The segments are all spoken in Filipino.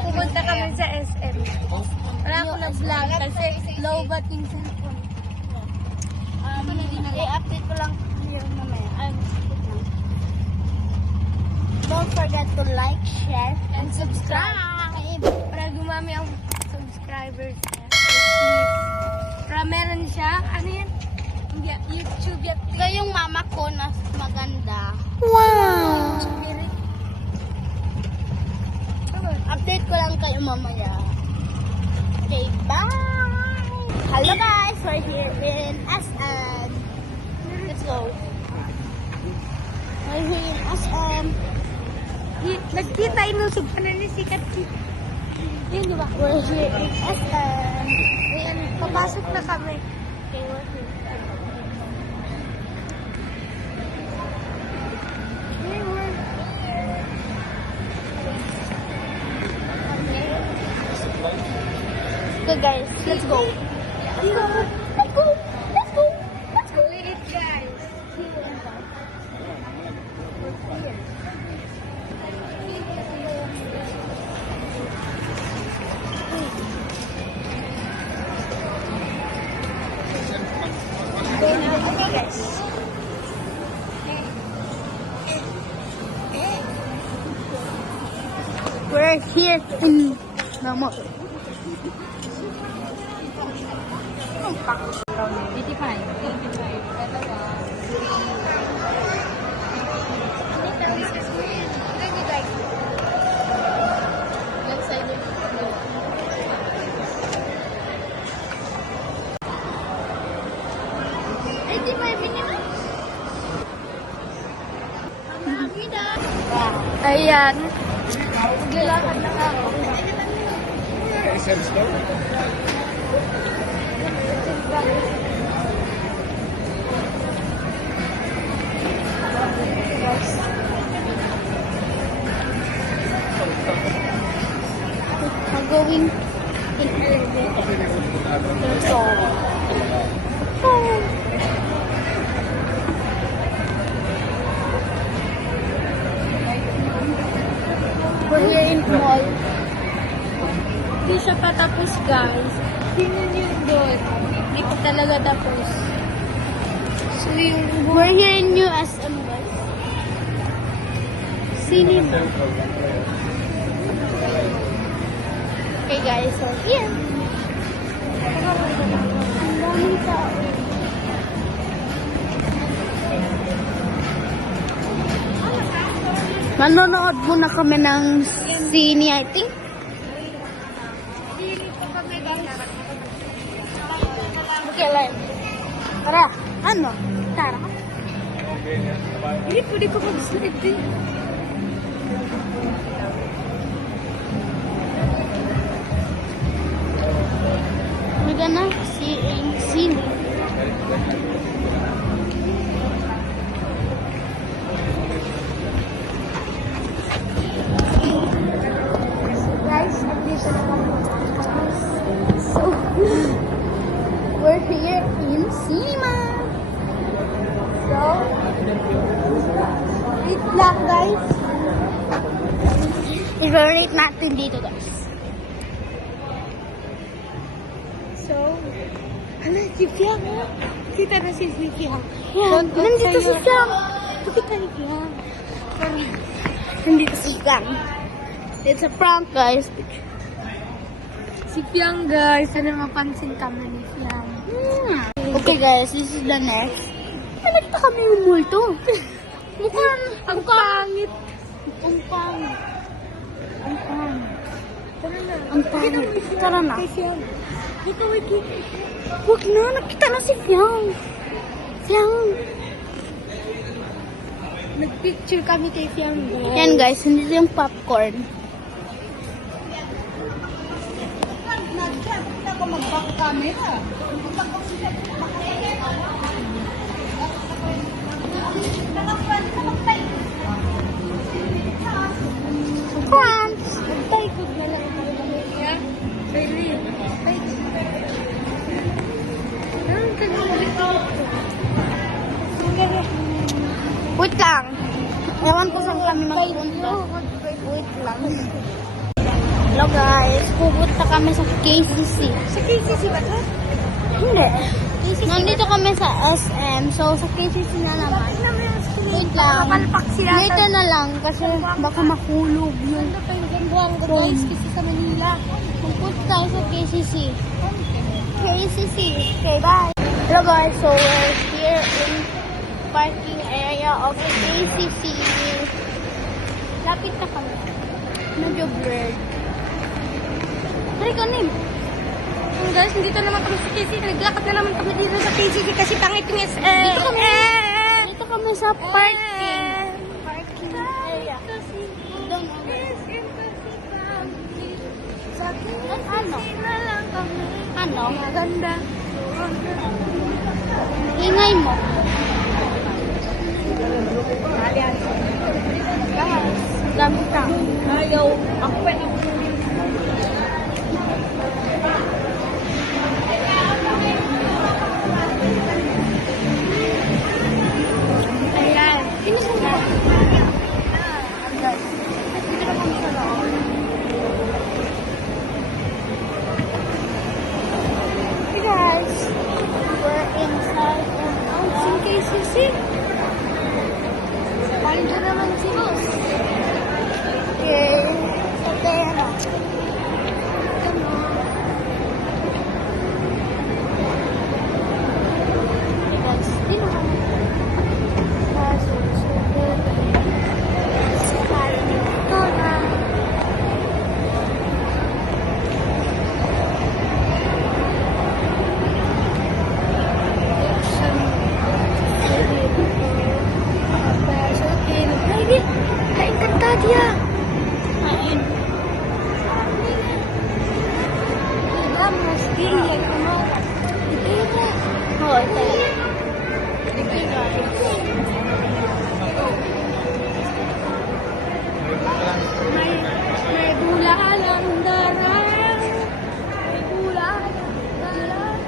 pupunta kami sa SM. Wala ko na vlog kasi low bat yung cellphone. I-update ko lang yung mamaya. Don't forget to like, share, And subscribe! Para dumami ang subscribers niya. Para meron siya, ano yan? YouTube yan. ito yung mama ko na maganda. Wow! Update ko lang kayo mamaya. Okay, bye! Hello guys, we're here in SM. Let's go. We're here in SM. Nagkita, inusog ka na ni Sikat. Yun, di ba? We're here in SM. Ayan, papasok na kami. Okay, we're here. Okay guys, let's go. Let's go. Let's go. Let's go. Let's go. Liit, guys. Okay guys. We're here in the mall. 85 minutes. Ayan. Maglalakad na ako. I'm going in elevator. So, we're here in mall. Hindi siya patapos, guys. Tingnan yun doon. Hindi pa talaga tapos. So, yung We're here in New SM, guys. Cinema. Okay, guys, so here. Ang daming tao. Manonood muna kami ng sine, I think. Pili po kami dito. Okay, like. Tara. Ano? Tara. Hindi pwede ko mag-slide eh. We're gonna see a scene. Guys, nandito na kami. So, we're here in cinema. So, wait lang, guys. I-rate natin dito, guys. So, hala, si Fiang. Kita na si Fiang. Yan, nandito si Fiang. Kita ni Fiang. Nandito si Fiang. It's a prank, guys. Si Fiang, guys. Sana mapansin kami ni Fiang. Okay, guys, this is the next. Nakita kami yung multo. Mukhang, Ang pangit. ang pangit. Ang pangit. Tara na. Ang pangit. Tara na. Kay Fiang. Dito, wait. Huwag na, nakita na si Fiang. Fiang. Nag-picture kami kay Fiang, guys. Yan, guys, hindi yung popcorn. Crunch! Magtaikod na lang ako ng Fiang. Really? Wait lang. Ewan ko saan kami magpunta. Wait lang. Hello, pupunta kami sa KCC. Sa KCC ba ito? Hindi. Nandito kami sa SM. So, sa KCC na naman. Wait lang. Kapalpak sila. Later na lang kasi baka mahulog yun. Ano pa yung Zamboanga guys kasi sa Manila. Pupunta tayo sa KCC. KCC. Okay, bye. Hello guys, so we're here in parking area of the KCC. Lapit na kami. Medyo blurred. Tari ka nim. Guys, dito naman kami sa KCC. Naglakad na naman kami dito sa KCC kasi pangit yung SM. Dito kami sa parking. Parking area. Doon ano? Ano? Maganda. Ingay mo. Guys, dami ka. Ayaw. Ako pa na. Ayan. Hey guys, we're inside ng KCC. Paano naman si boss? Okay. So, there na. Hey guys, dito kami. So, ito na. Encantadia. Ayun. Vamos, Guille, como. Oh, ito. Okay guys. May bulalang darang. May bulalang darang.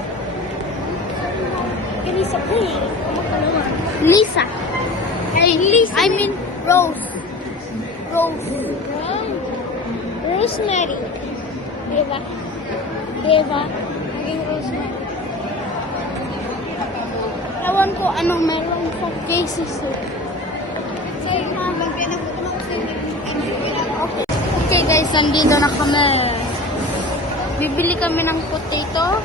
Ganisa po eh. Kumakalawa. Lisa. Hey, Lisa. I mean, Rose. Rose. Rosemary. Diba? Diba? Naging Rosemary. Ewan ko anong meron sa KCC. Okay guys, nandito na kami. Bibili kami ng potato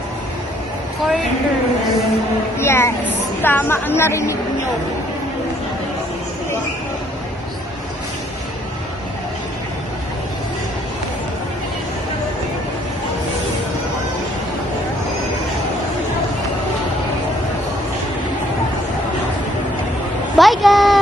corner. Yes, tama ang narinig nyo. Bye guys!